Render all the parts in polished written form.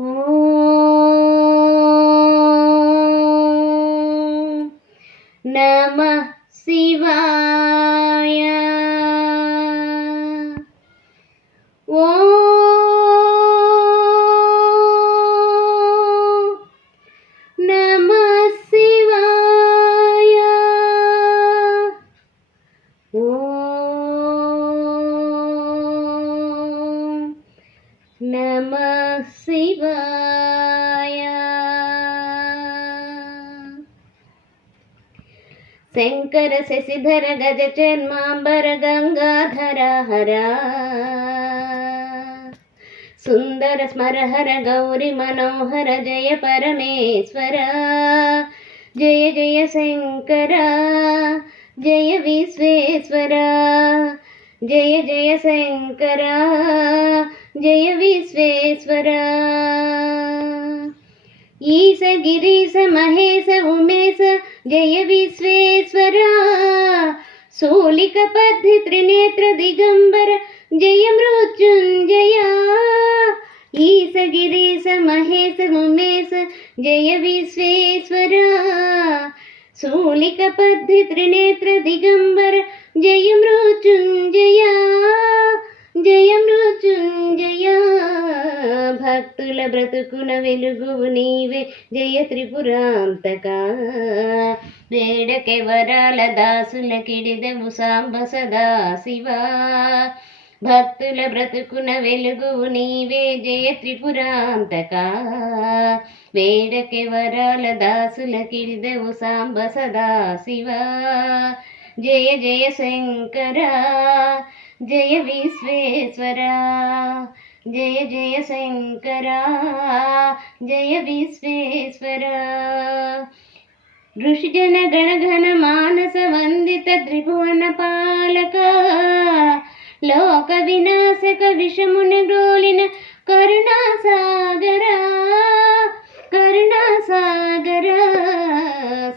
ఓం నమః శివాయ. ఓం నమః శివాయ. ఓం నమః శివాయ. శంకర శశిధర గజ చర్మాంబర గంగాధర హర సుందర స్మరహర గౌరి మనోహర జయ పరమేశ్వర. జయ జయ శంకర జయ విశ్వేశ్వర. జయ జయ శంకర జయ విశ్వేశ్వర. ఈశ గిరీశ మహేశ ఉమేశ జయ విశ్వేశ్వర. శూలిక పద్ధి త్రినేత్ర దిగంబర జయ మృత్యుంజయ. ఈశ గిరీశ మహేశ ఉమేశ జయ విశ్వేశ్వర. శూలిక పద్ధి త్రినేత్ర దిగంబర జయ మృత్యుంజయ. జయ మృత్యుంజయ. భక్తుల బ్రతుకున వెలుగువు నీవే జయ త్రిపురాంతక. వేడకె వరాల దాసుల కిడిదవు సాంబ సదా శివా. భక్తుల బ్రతుకున వెలుగువు నీవే జయ త్రిపురాంతక. వేడకె వరాల దాసుల కిడిదవు సాంబ సదా శివా. జయ జయ శంకర జయ విశ్వేశ్వర. జయ జయ శంకర జయ విశ్వేశ్వర. ఋషిజన గణఘన మానస వందిత త్రిభువన పాలక. లోక వినాశక విషమున గ్రోలిన కరుణాసాగర. కరుణాసాగర.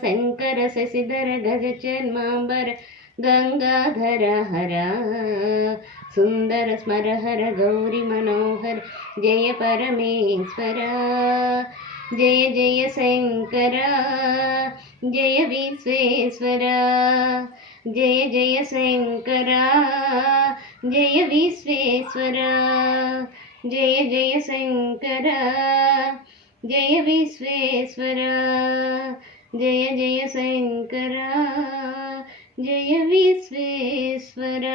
శంకర శశిధర గజ చర్మాంబర గంగాధర హర సుందర స్మరహర గౌరి మనోహర జయ పరమేశ్వర. జయ జయ శంకర జయ విశ్వేశ్వర. జయ జయ శంకర జయ విశ్వేశ్వర. జయ జయ శంకర జయ విశ్వేశ్వర. జయ జయ శంకర జయ విశ్వేశ్వర.